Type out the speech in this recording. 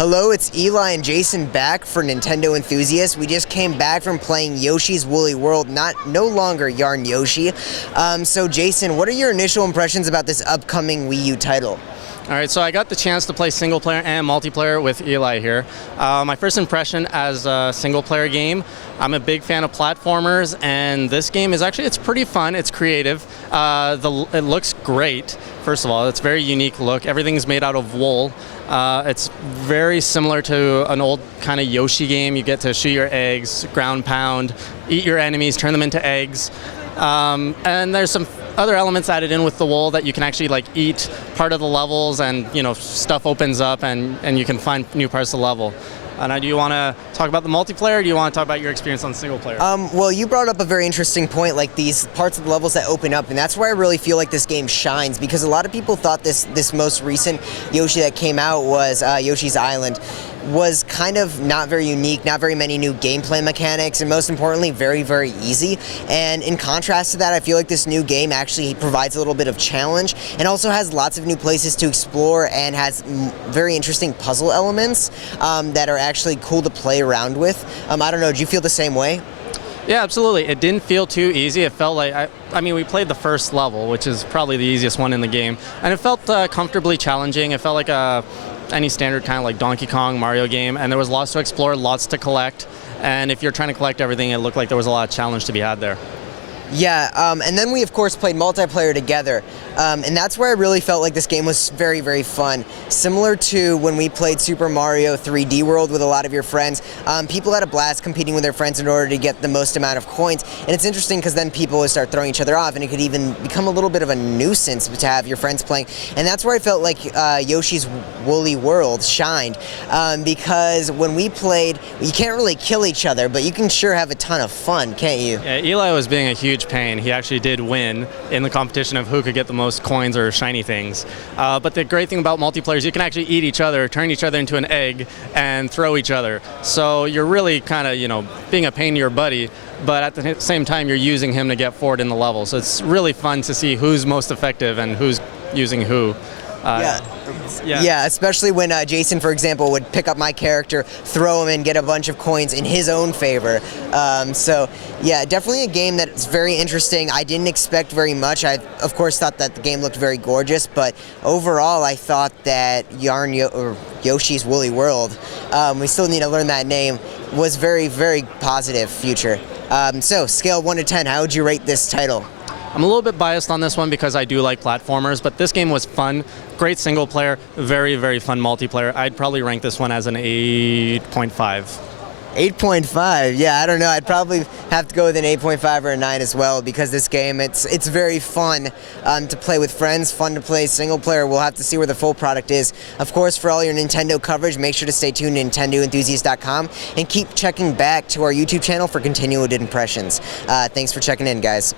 Hello, it's Eli and Jason back for Nintendo Enthusiasts. We just came back from playing Yoshi's Woolly World, no longer Yarn Yoshi. So Jason, what are your initial impressions about this upcoming Wii U title? All right, so I got the chance to play single player and multiplayer with Eli here. My first impression as a single player game, I'm a big fan of platformers, and this game is actually, it's pretty fun, it's creative. It looks great, first of all, it's a very unique look. Everything's made out of wool. It's very similar to an old kind of Yoshi game. You get to shoot your eggs, ground pound, eat your enemies, turn them into eggs. And there's some other elements added in with the wool that you can actually like eat part of the levels, and stuff opens up and you can find new parts of the level. And do you want to talk about the multiplayer, or do you want to talk about your experience on single player? Well, you brought up a very interesting point, like these parts of the levels that open up, and that's where I really feel like this game shines, because a lot of people thought this most recent Yoshi that came out was Yoshi's Island was kind of not very unique, not very many new gameplay mechanics, and most importantly, very, very easy. And in contrast to that, I feel like this new game actually provides a little bit of challenge and also has lots of new places to explore and has very interesting puzzle elements that are actually cool to play around with. I don't know, do you feel the same way? Yeah, absolutely. It didn't feel too easy. It felt like, I mean, we played the first level, which is probably the easiest one in the game, and it felt comfortably challenging. It felt like any standard kind of like Donkey Kong, Mario game, and there was lots to explore, lots to collect, and if you're trying to collect everything, it looked like there was a lot of challenge to be had there. Yeah, and then we of course played multiplayer together, and that's where I really felt like this game was very, very fun. Similar to when we played Super Mario 3D World with a lot of your friends, people had a blast competing with their friends in order to get the most amount of coins, and it's interesting because then people would start throwing each other off, and it could even become a little bit of a nuisance to have your friends playing, and that's where I felt like Yoshi's Woolly World shined, because when we played, you can't really kill each other, but you can sure have a ton of fun, can't you? Yeah, Eli was being a huge pain. He actually did win in the competition of who could get the most coins or shiny things. But the great thing about multiplayer is you can actually eat each other, turn each other into an egg, and throw each other. So you're really kind of, being a pain to your buddy, but at the same time you're using him to get forward in the level. So it's really fun to see who's most effective and who's using who. Yeah, especially when Jason, for example, would pick up my character, throw him in, get a bunch of coins in his own favor. So, yeah, definitely a game that's very interesting. I didn't expect very much. I, of course, thought that the game looked very gorgeous, but overall, I thought that Yoshi's Woolly World, we still need to learn that name, was very, very positive future. So, scale 1 to 10, how would you rate this title? I'm a little bit biased on this one because I do like platformers, but this game was fun. Great single player, very, very fun multiplayer. I'd probably rank this one as an 8.5. 8.5, yeah, I don't know. I'd probably have to go with an 8.5 or a 9 as well, because this game, it's very fun to play with friends, fun to play single player. We'll have to see where the full product is. Of course, for all your Nintendo coverage, make sure to stay tuned to NintendoEnthusiast.com and keep checking back to our YouTube channel for continued impressions. Thanks for checking in, guys.